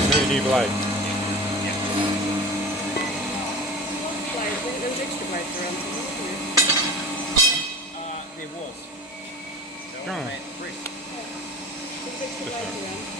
just need a new blade. There was extra blades around somewhere, wasn't There was. Go on. Chris. there? There's extra blades around.